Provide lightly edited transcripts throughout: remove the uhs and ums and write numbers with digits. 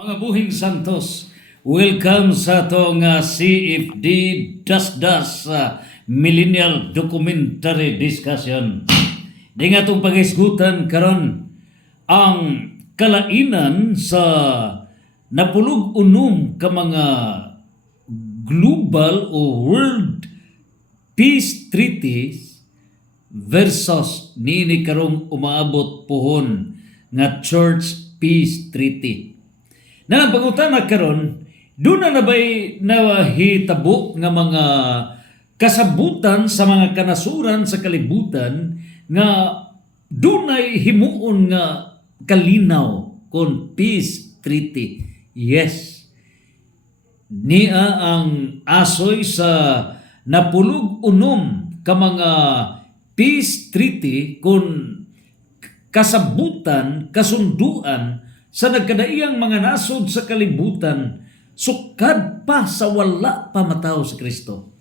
Mga buhing santos, welcome sa itong CFD Das Millennial Documentary Discussion. Di nga itong pag-isgutan karon ang kalainan sa napulog unom ka mga global o world peace treaties versus nini karong umaabot pohon nga church peace treaty. Na pangutana karon, doon na ba'y nawahitabo nga mga kasabutan sa mga kanasuran sa kalibutan nga dunay himuon nga kalinaw kon peace treaty. Yes. Niya ang asoy sa napulog unom ka mga peace treaty kon kasabutan, kasunduan sa nagkadaiyang mga nasod sa kalibutan, sukad pa sa wala pa mataw sa Kristo.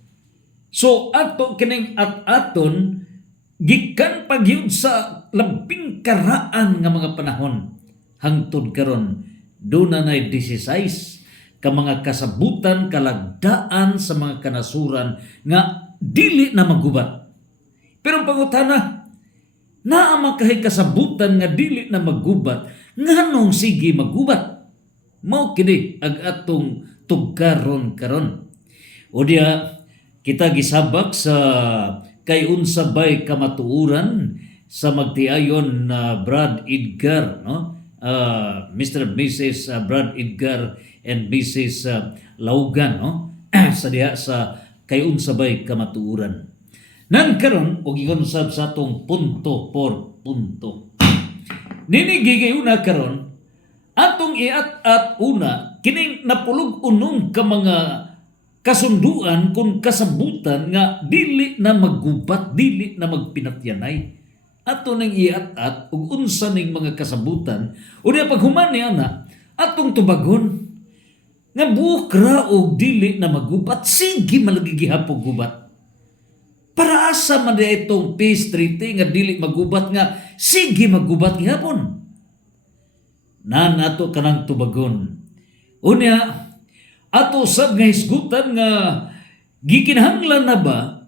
So ato kining at aton gikan pagyud sa labing karaan nga mga panahon hangtod karon duna nay 16 ka mga kasabutan kalagdaan sa mga kanasuran nga dili na magubat. Pero pangutana, naa man kahay kasabutan nga dili na magubat, nganong sige magubat? Mao kini ag atong tugkaron karon. O diya kita gisabak sa kay unsa bay kamatuoran sa magtiayon na Brad Edgar, no? Mr. and Mrs. Brad Edgar and Mrs. Laugan, no? Sa diha sa kay unsa bay kamatuoran. Nan karon og giunsab sa atong punto por punto. Nini gigayuna karon atong iat-at una kining napulog unom ka mga kasunduan kung kasabutan nga dili na maggubat, dili na magpinatyanay. Ato nang iat-at ug unsa ning mga kasabutan unya paghuman ni ana atong tubagon nga buok og dili na maggubat, sige malagi gihapon gubat. Para asa man itong peace treaty nga dili magubat nga sige magubat gihapon. Nan ato kanang tubagon. Unya ato sad nga hisgutan nga gikinahanglan na ba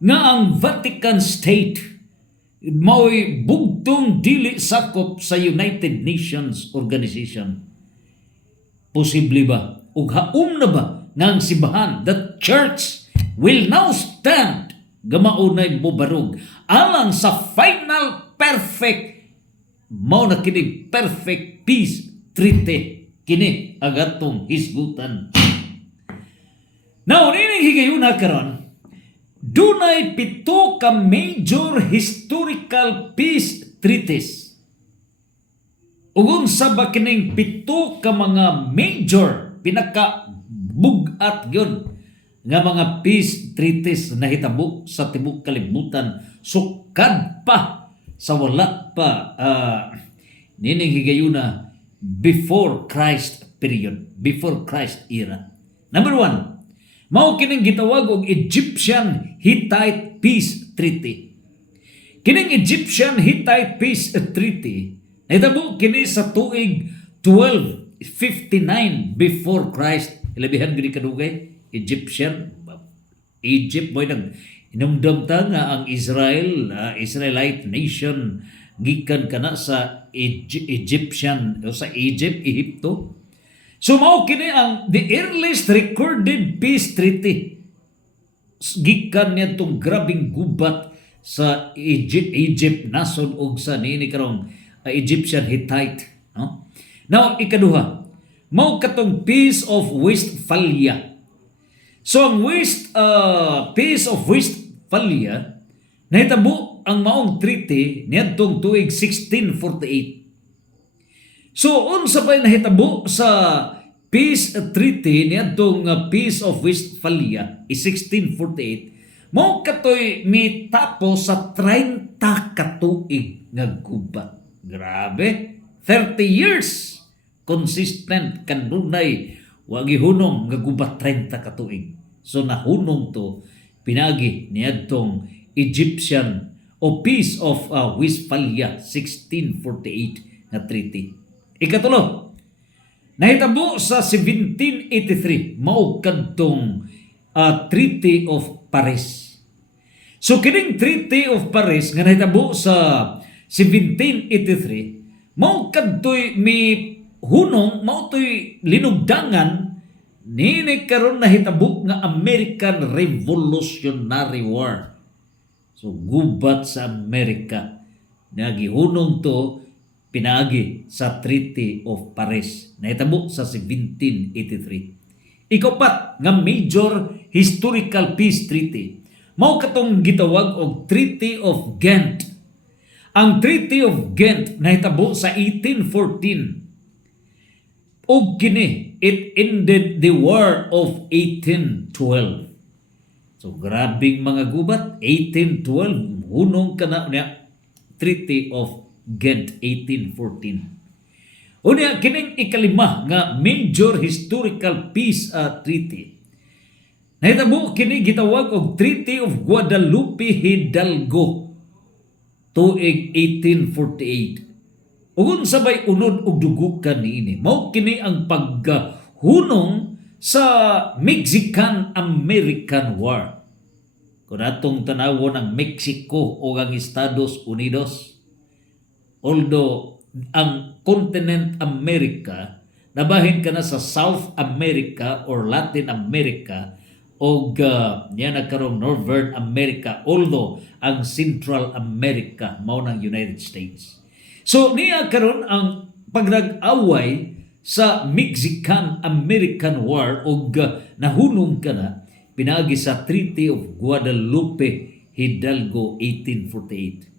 nga ang Vatican State mao'y bugtong dili sakop sa United Nations Organization. Posible ba? Ug haum na ba nga ang simbahan, the church will now stand gamaunay bubarog alang sa final perfect mao na kini perfect peace treaty kini agatong hisgutan. Now nining higayuna karon dunay 7 ka major historical peace treaties. Ug unsa ba kining 7 ka mga major pinaka bugat gyud nga mga peace treaties na hitabo sa tibok kalibutan sukad pa sa wala pa nining higayuna before Christ period, before Christ era. Number 1, mao kining gitawag og Egyptian Hittite Peace Treaty. Kining Egyptian Hittite Peace Treaty nahitabo kini sa tuig 1259 before Christ. Ilabihan gini kadugay Egypt mo'y nag inumdum ta nga ang Israelite nation gikan kana sa Egyptian o sa Egypto. So mao kini ang the earliest recorded peace treaty. Gikan niya tong grabing gubat sa Egypt nasod og sa nini karong Egyptian Hittite, no? Now ikaduha, mao katong Peace of Westphalia. So ang Peace of Westphalia nahitabo ang maong treaty niadtong tuig 1648. So unsa pay nahitabo sa peace treaty niadtong Peace of Westphalia 1648 mao katoy mitapo sa 30 ka tuig nga gubat. Grabe, 30 years consistent kanunay wa gihunong nga gubat 30 ka tuig. So nahunong to pinagi niadtong Egyptian o Peace of Westphalia 1648 nga treaty. Ikatulo, Nahitabo sa 1783 mao kadtong Treaty of Paris. So kining Treaty of Paris nga nahitabo sa 1783 mao kadtoy mi hunong mao toy linugdangan nini karon nahitabo nga American Revolutionary War. So gubat sa Amerika nagihunong to pinaagi sa Treaty of Paris. Nahitabo sa 1783. Ikapat nga major historical peace treaty. Mao katong gitawag og Treaty of Ghent. Ang Treaty of Ghent nahitabo sa 1814. Og kini, it ended the War of 1812. So grabing mga gubat, 1812 hunong kana niya Treaty of Ghent 1814. Unya kining ikalima nga major historical peace treaty. Nahitabo kini gitawag og Treaty of Guadalupe Hidalgo tuig 1848. Ug sabay unod og dugukan niini. Mao kini ang paghunong sa Mexican-American War. Kung atong tanawon ang Mexico o ang Estados Unidos, although ang continent America nabahin ka na sa South America or Latin America o niya nagkarong Northern America, although ang Central America mao ng United States. So niya karon ang pagnag-away sa Mexican-American War o nahunong ka na pinaagi sa Treaty of Guadalupe Hidalgo 1848.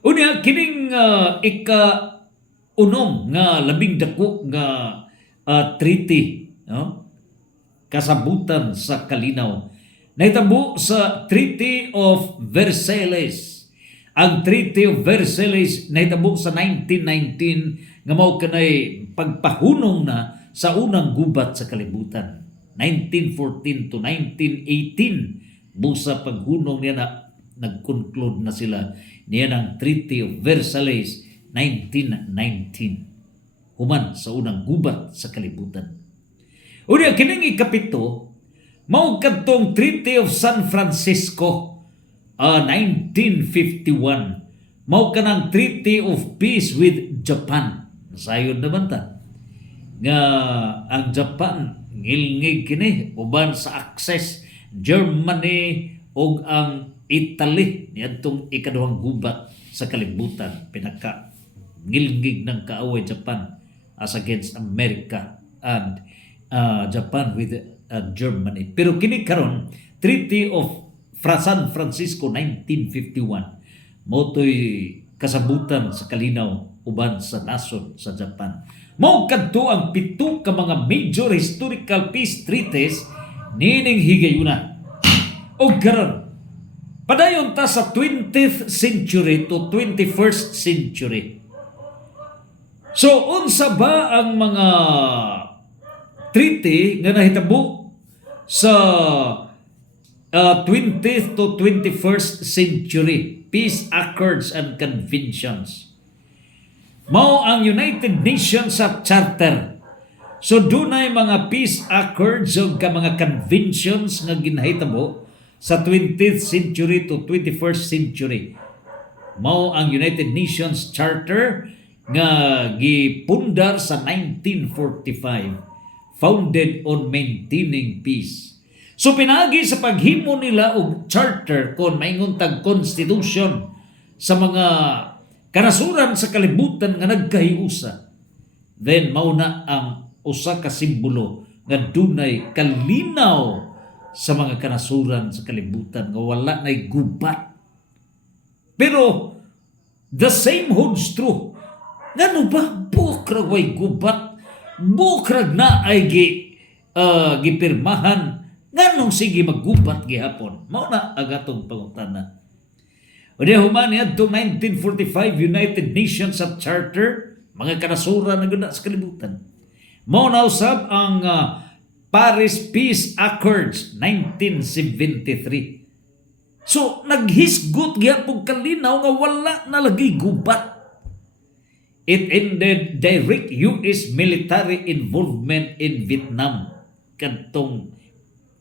Unya kining ika-unom nga labing dako nga treaty, no? Kasabutan sa kalinaw. Nahitabo sa Treaty of Versailles. Ang Treaty of Versailles nahitabo sa 1919 nga mao kanay pagpahunong na sa unang gubat sa kalibutan. 1914 to 1918 busa paghunong niya na nag-conclude na sila niya ng Treaty of Versailles 1919 human sa unang gubat sa kalibutan. Unya kining ikapito mao kadtong Treaty of San Francisco 1951 mao kanang Treaty of Peace with Japan. Sayon naman ta nga ang Japan ngilngig kini uban sa access Germany ug ang Italy niadtong ikaduhang gubat sa kalibutan pinaka ngilngig ng kaaway Japan as against America and Japan with Germany. Pero kini karon Treaty of San Francisco 1951 mao toy kasabutan sa kalinaw uban sa nasod sa Japan. Mao kadto ang pito ka mga major historical peace treaties nining higayuna. O karon padayon ta sa 20th century to 21st century. So unsa ba ang mga treaty nga nahitabo sa 20th to 21st century peace accords and conventions? Mao ang United Nations sa Charter. So dunay mga peace accords o mga conventions nga ginahitabo sa 20th century to 21st century. Mao ang United Nations Charter nga gipundar sa 1945, founded on maintaining peace. So pinagi sa paghimo nila og charter kon maingon tag constitution sa mga kanasuran sa kalibutan nga nagkahiusa, then mao na ang usa ka simbolo nga dunay kalinaw sa mga kanasuran sa kalibutan nga wala nay gubat. Pero the same holds true. Ngano ba bukrag way gubat? Bukrag na ay gipirmahan nganong sige maggubat gihapon? Mao na agatong pangutana. Unya human niadto 1945 United Nations sa Charter, mga kanasuran na gud sa kalibutan. Mao na usab ang Paris Peace Accords 1973. So naghisgot gyapon kalinaw nga wala na lagi gubat. It ended direct US military involvement in Vietnam. Kadtong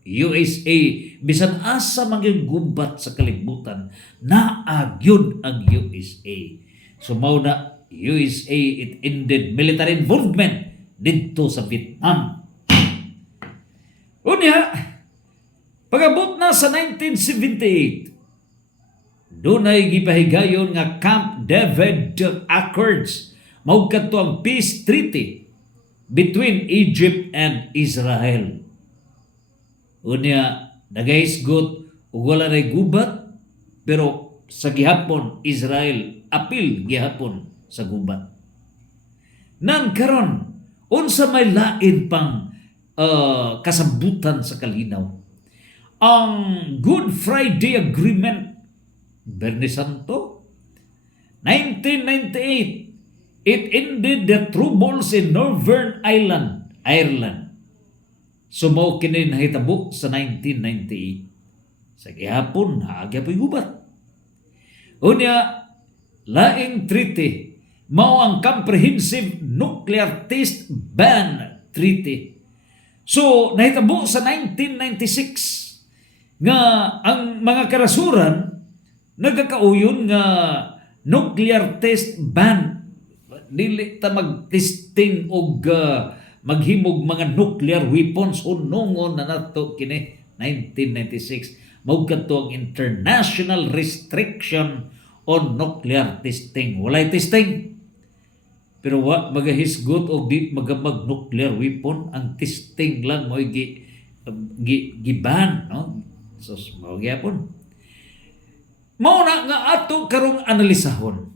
USA, bisan asa magigubat sa kalibutan, naagyod ang USA. So mao na USA, it ended military involvement dito sa Vietnam. Unya, pag-abot na sa 1978, dunay gipahigayon nga Camp David Accords, mao kadto ang peace treaty between Egypt and Israel. Unya, nagahisgot ug wala nay gubat, pero sa gihapon Israel apil gihapon sa gubat. Nang karon unsa may lain pang kasabutan sa kalinaw. Ang Good Friday Agreement, Bernie Santo, 1998, it ended the troubles in Northern Ireland. Sumaw kini nahitabo sa 1998. Sa gihapon, haagya po'y gubat. Unya, laing treaty, mao ang Comprehensive Nuclear Test Ban Treaty. So, nahitabo sa 1996 nga ang mga karasuran nagkakauyon nga nuclear test ban, dili ta mag-testing og maghimog mga nuclear weapons unongon na nato kini 1996. Mao kadto ang International Restriction on Nuclear Testing. Walay testing, pero wa magahisgot og di magamag nuclear weapon. Ang testing lang mo giban, no? So mao gyapon. Mao na nga ato karong analisahon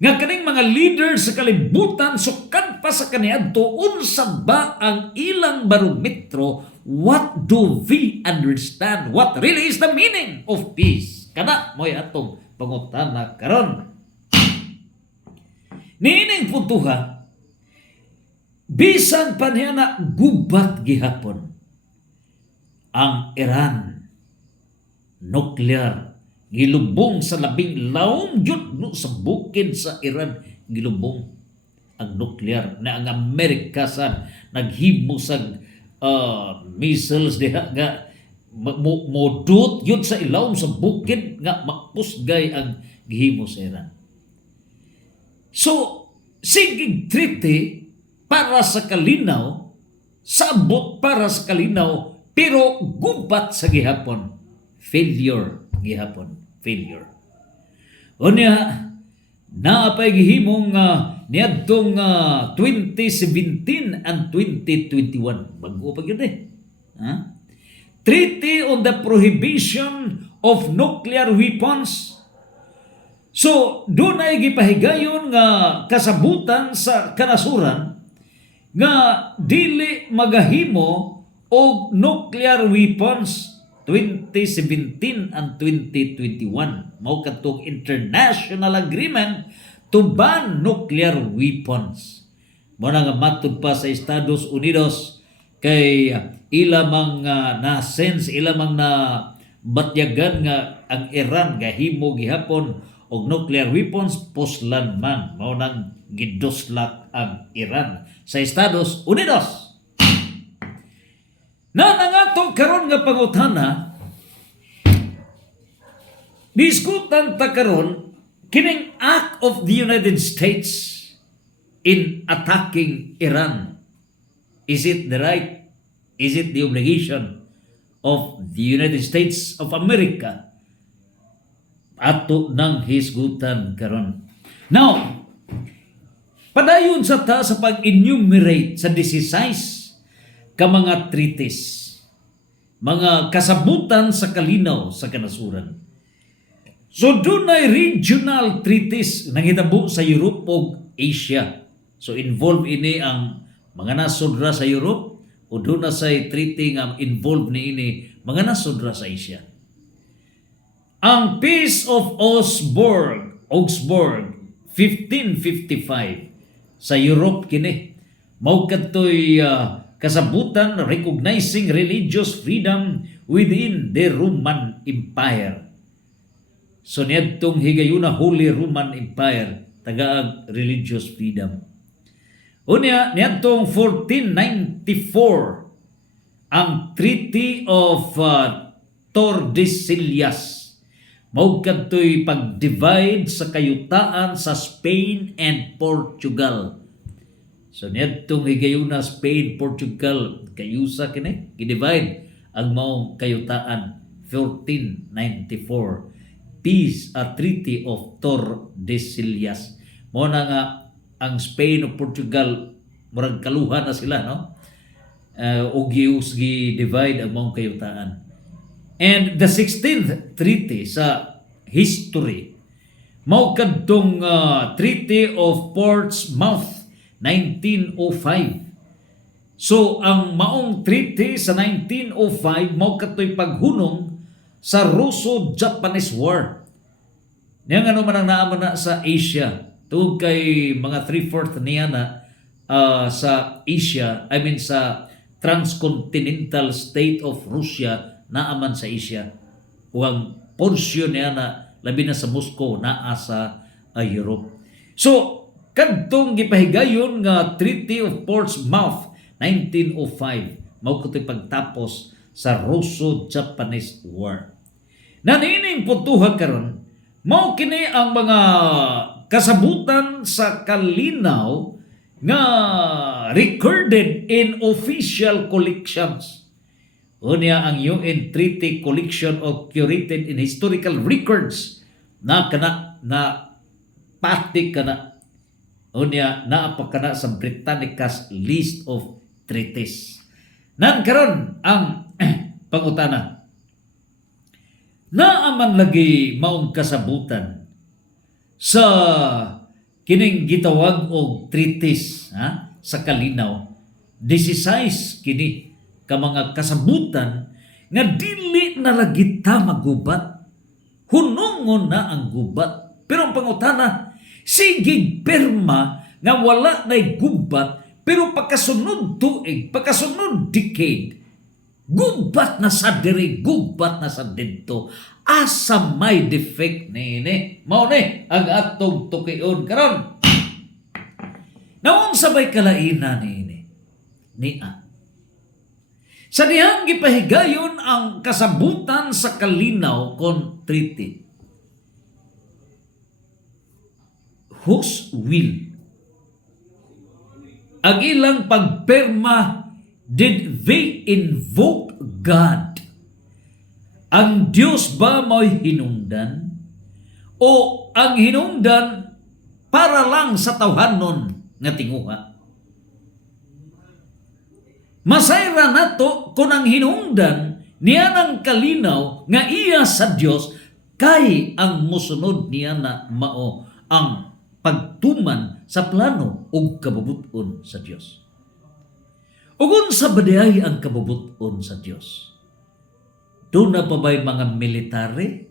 nga kaning mga leaders sa kalibutan sukad pa sa kaniadto, unsa ba ang ilang barometro? What do we understand? What really is the meaning of peace? Kana mo'y atong pangutana karon. Niining puntuha, bisan pa niya na gubat gihapon ang Iran, nuclear, gilubong sa labing laom yun no, sa bukid sa Iran, gilubong ang nuclear na ang Amerika sa naghimo sa missiles diha nga modut yun sa ilawom sa bukid nga mapusgay ang gihimo sa Iran. So, sigig treaty para sa kalinaw, sabot para sa kalinaw, pero gubat sa gihapon. Failure gihapon. Failure. Unya, naapay gihimong niadtong 2017 and 2021. Bago pa yun Treaty on the Prohibition of Nuclear Weapons. So, doon ay gipahigayon nga kasabutan sa kanasuran nga dili magahimo og nuclear weapons 2017 and 2021. Mao kadtong international agreement to ban nuclear weapons. Mao nga matud pa sa Estados Unidos kay ilamang na-sense, ilamang na batyagan nga ang Iran gahimo gihapon og nuclear weapons, poslan man. Mao nang gidoslak ang Iran sa Estados Unidos. Na nangato karon nga pangutana, diskutan ta karon kining act of the United States in attacking Iran. Is it the right? Is it the obligation of the United States of America? Ato nang hisgutan karon. Now, padayon sa ta sa pag-enumerate sa 16 ka mga treaties, mga kasabutan sa kalinaw sa kanasuran. So dunay regional treaties nanghitabo sa Europe ug Asia. So involved ini ang mga nasod ra sa Europe o doon na say treaty nga involved ni ini mga nasod ra sa Asia. Ang Peace of Augsburg 1555 sa Europe kini. Mao kadtoy kasabutan recognizing religious freedom within the Roman Empire. So niadtong higayuna Holy Roman Empire tagaag religious freedom. Unya niadtong 1494 ang Treaty of Tordesillas. Mao kadtoy pag-divide sa kayutaan sa Spain and Portugal. So niadtong higayuna Spain, Portugal, kayusa kini gi-divide ang maong kayutaan. 1494 Peace, a Treaty of Tordesillas. Mo na nga ang Spain o Portugal murag kaluhan na sila, no? Og gi-divide ang maong kayutaan. And the 16th treaty sa history, mao kadtong Treaty of Portsmouth 1905. So ang maong treaty sa 1905 mao kadtoy paghunong sa Russo-Japanese War. Niya nga man ang naaman na sa Asia, tungod kay mga 3/4 niya na sa Asia, I mean sa transcontinental state of Russia, naaman sa Asia. O ang porsyon niya na labi na sa Moscow, naa sa Europe. So, kadtong gipahigayon nga Treaty of Portsmouth 1905, mao kutoy pagtapos sa Russo-Japanese War. Nanining putuha karon, mao kini ang mga kasabutan sa kalinaw nga recorded in official collections. Unya ang UN Treaty Collection of Curated in Historical Records na pati kana. Unya naa pa kana sa Britannica's List of Treaties. Nan karon ang pangutana. Naaman lagi maong kasabutan sa kining gitawag og treaties sa kalinaw. 16 kini ka mga kasabutan nga dili na lagi ta magubat. Hunongon na ang gubat. Pero ang pangutana, sige perma nga wala na'y gubat, pero pagkasunod tuig, pagkasunod decade, gubat na sa diri, gubat na sa dito. Asa may defect nini. Mao ni ang atong tukion karon. Naon sabay kalainan nini. Nia. Sa dihang gipahigayon ang kasabutan sa kalinaw kon treaty. Whose will? Ang ilang pagperma, did they invoke God? Ang Diyos ba mo'y hinungdan? O ang hinungdan para lang sa tawhanon nga tinguha? Masayra nato kung ang hinungdan niya ng kalinaw nga iya sa Diyos kay ang musunod niya na mao ang pagtuman sa plano o kabubuton sa Diyos. Ugon sa badayay ang kabubuton sa Diyos. Doon na pa ba'y mga military?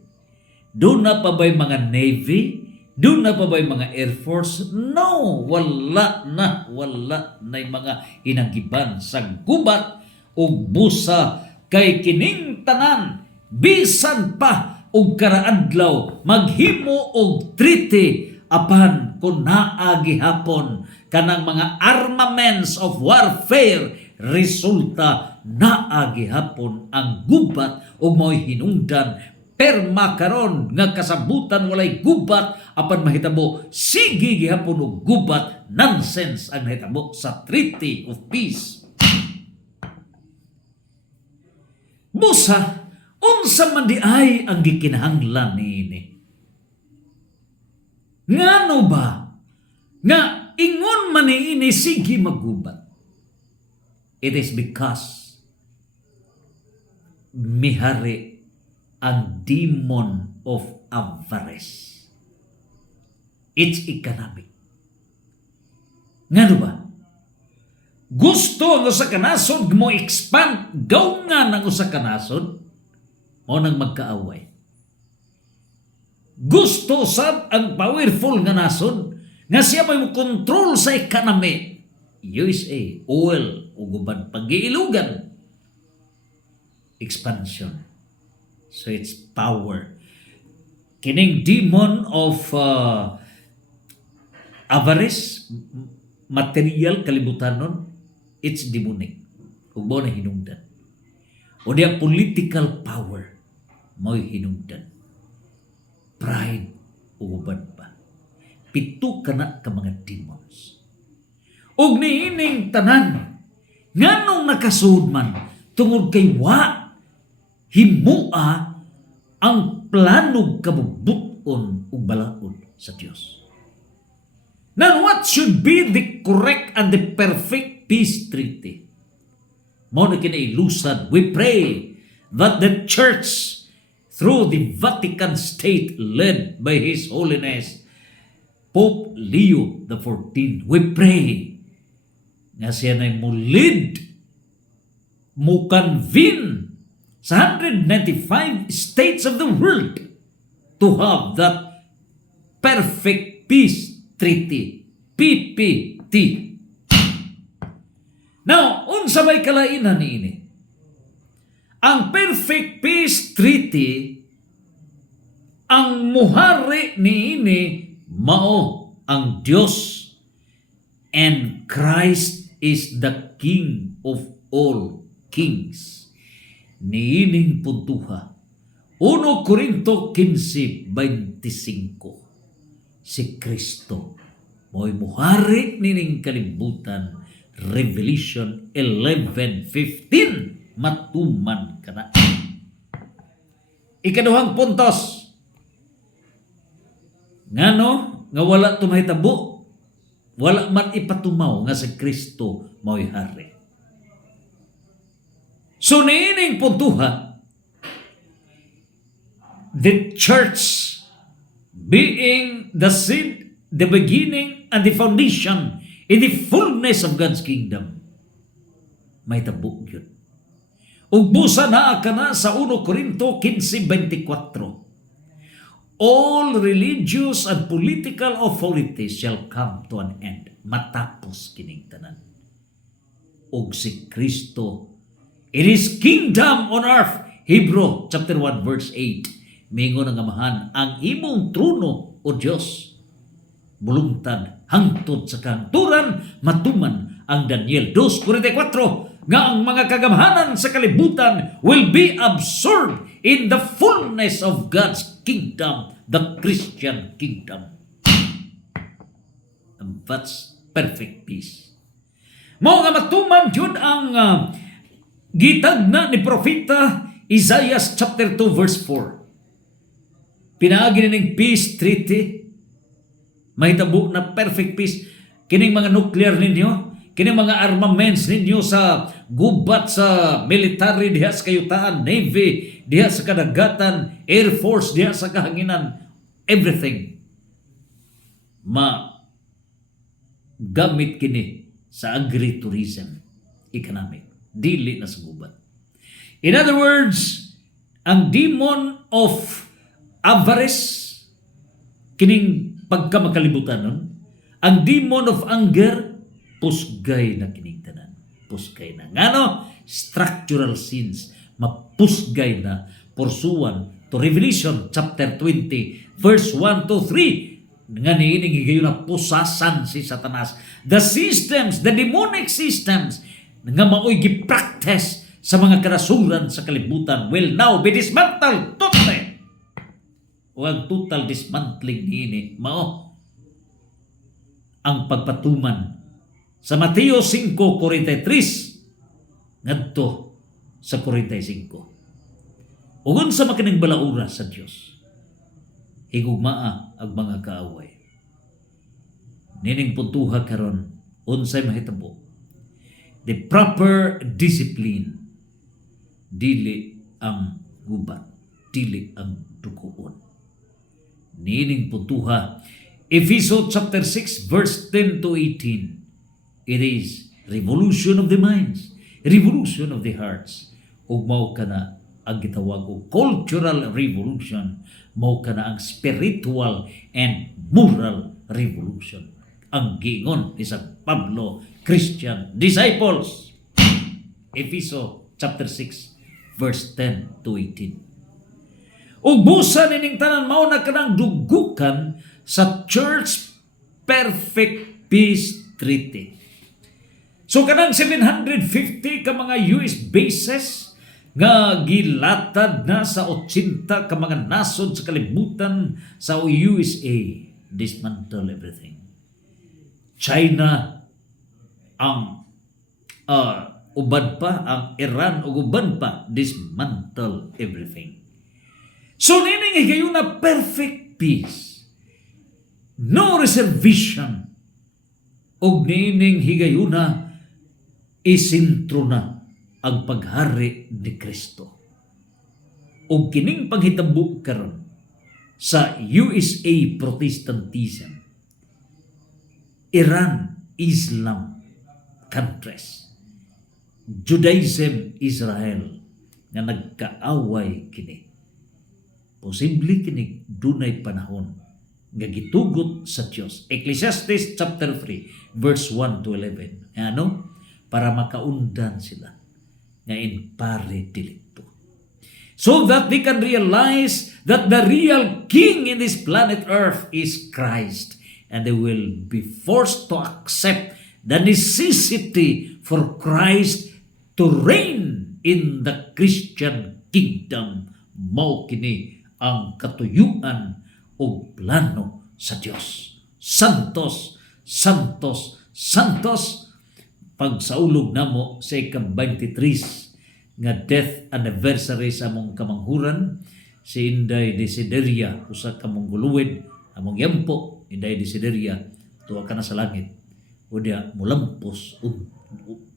Doon na pa ba'y mga navy? Doon na pa ba'y mga air force? No! Wala na yung mga hinagiban sa gubat o busa kay kining tanan. Bisan pa o karaadlaw maghimo og treaty apan kung naagi hapon kanang mga armaments of warfare resulta naagi hapon ang gubat o mo'y hinungdan perma karon nga kasabutan walay gubat apan mahitabo sige gihapon og gubat nonsense ang nahitabo sa Treaty of Peace. Busa unsa man di ay ang gikinahanglan niini? Ngano ba nga ingon man niini sige maggubat? It is because mihari ang demon of avarice. It's economic. Ngano ba? Gusto ang usa ka nasod mo expand gawngan ang usa ka nasod o nang magkaaway. Gusto sab ang powerful nga nasod nga siya may control sa economy. USA, oil, o guban pag-iilugan. Expansion. So it's power. Kining demon of Avarice, material kalibutanon, it's demonic. Ug mao na hinungdan. O diya political power, mao'y hinungdan. Pride, uban pa. 7 kana ka mga demons. Ug niining tanan, nganong nakasud man, tungod kay wa, himua ang planog kabubuton ug balaod sa Dios. Now, what should be the correct and the perfect peace treaty? Mo na kinailusad, we pray that the Church, through the Vatican State led by His Holiness Pope Leo XIV, we pray nga siya na'y mulid, mukanvin sa 195 states of the world to have that perfect peace treaty, PPT. Now, unsa may kalainan niini? Ang perfect peace treaty, ang muhari niini mao ang Dios, and Christ is the King of all kings. Niining puntuha 1 Corinto 15:25, si Kristo mo'y muhari nining kalibutan. Revelation 11:15, matuman ka na. Ikaduhang puntos, ngano nga wala tumahitabo, wala man ipatumaw nga si Kristo mo'y hari. So niining puntuha, the church being the seed, the beginning, and the foundation in the fullness of God's kingdom, may tabo yun. Ug busa na ka na sa 1 Corinto 15:24, all religious and political authorities shall come to an end. Matapos kining tanan. Ug si Kristo, it is kingdom on earth. Hebrew chapter 1 verse 8. Mingon nga amahan, ang imong trono o Dios bulungtad hangtod sa kanturan, matuman ang Daniel 2:44 nga ang mga kagamhanan sa kalibutan will be absorbed in the fullness of God's kingdom, the Christian kingdom. And that's perfect peace. Mao nga matuman jud ang gitagna ni propeta Isaiah chapter 2 verse 4. Pinaagi ning peace treaty, mahitabo na perfect peace. Kining mga nuclear ninyo, kining mga armaments ninyo sa gubat, sa military diha sa kayutaan, navy diha sa kadagatan, air force diha sa kahanginan, everything gamit kini sa agritourism economic, dili na sa gubat. In other words, ang demon of avarice, kining pagkamakalibutan nun, ang demon of anger, pusgay na kining tanan. Pusgay na. Ngano? Structural sins. Mapusgay na. Pursuan to Revelation chapter 20 verse 1 to 3. Nga niining higayon na pusasan si Satanas. The systems, the demonic systems nga mao'y gipractice sa mga karasuran sa kalibutan will now be dismantled totally. O ang total dismantling ini mao ang pagpatuman sa Mateo 5:43 ngadto sa 45. Ugon sa makining balaura sa Dios, higugmaa ang mga kaaway. Nining puntuha karon unsay mahitabo, the proper discipline, dili ang gubat, dili ang dugoon. Nining puntuha, Ephesians chapter 6 verse 10 to 18. It is revolution of the minds, revolution of the hearts. Ug mao kana ang gitawag og cultural revolution, mao kana ang spiritual and moral revolution. Ang giingon ni San Pablo, Christian disciples. Ephesians chapter 6 verse 10 to 18. Ug busa nining tanan mao na kanang dugukan sa church perfect peace treaty. So kanang 750 ka mga US bases nga gilatad na sa 80 ka mga nasod sa kalibutan sa USA, dismantle everything. China ang uban pa, ang Iran ug uban pa, dismantle everything. So nining higayon na perfect peace, no reservation, ug nining higayon na isintro na ang paghari ni Kristo. O kining panghitabo karon sa USA Protestantism, Iran, Islam countries, Judaism, Israel, nga nagkaaway kini. Posible kini dunay panahon nga gitugot sa Dios. Ecclesiastes chapter 3 verse 1 to 11. Ano? Para makaundan sila nga in pare dilicto. So that they can realize that the real king in this planet Earth is Christ, and they will be forced to accept the necessity for Christ to reign in the Christian kingdom. Mao kini ang katuyuan o plano sa Dios. Santos, santos, santos. Pag saulog namo sa ika-23 nga death anniversary sa among kamanghuran, si Inday Desideria, usa ka mong guluwid, among yampo, Inday Desideria, tuwa ka na sa langit. O diya, mulampos,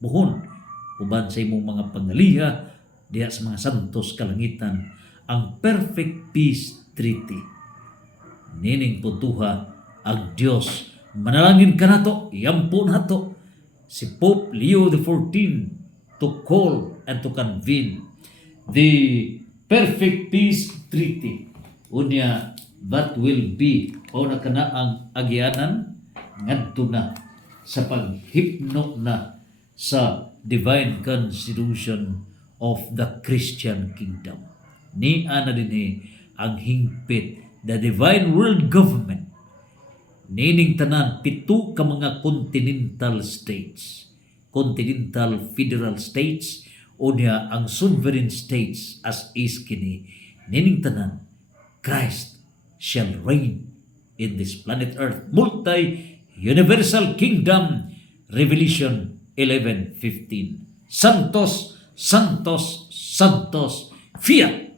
buhon, uban sa imong mga pangaliha, diya sa mga santos kalangitan, ang perfect peace treaty. Nining puntuha, ang Dios, manalangin ka nato, yampo nato, si Pope Leo XIV to call and to convene the perfect peace treaty. Unya, that will be o na kana ang agyanan ngadto na sa paghipno na sa divine constitution of the Christian kingdom. Ni ana dinhi ang hingpit, the divine world government. Nining tanan, 7 ka mga continental states, continental federal states, o niya ang sovereign states as is kini. Nining tanan, Christ shall reign in this planet Earth. Multi-universal kingdom, Revelation 11:15. Santos, santos, santos, fiat.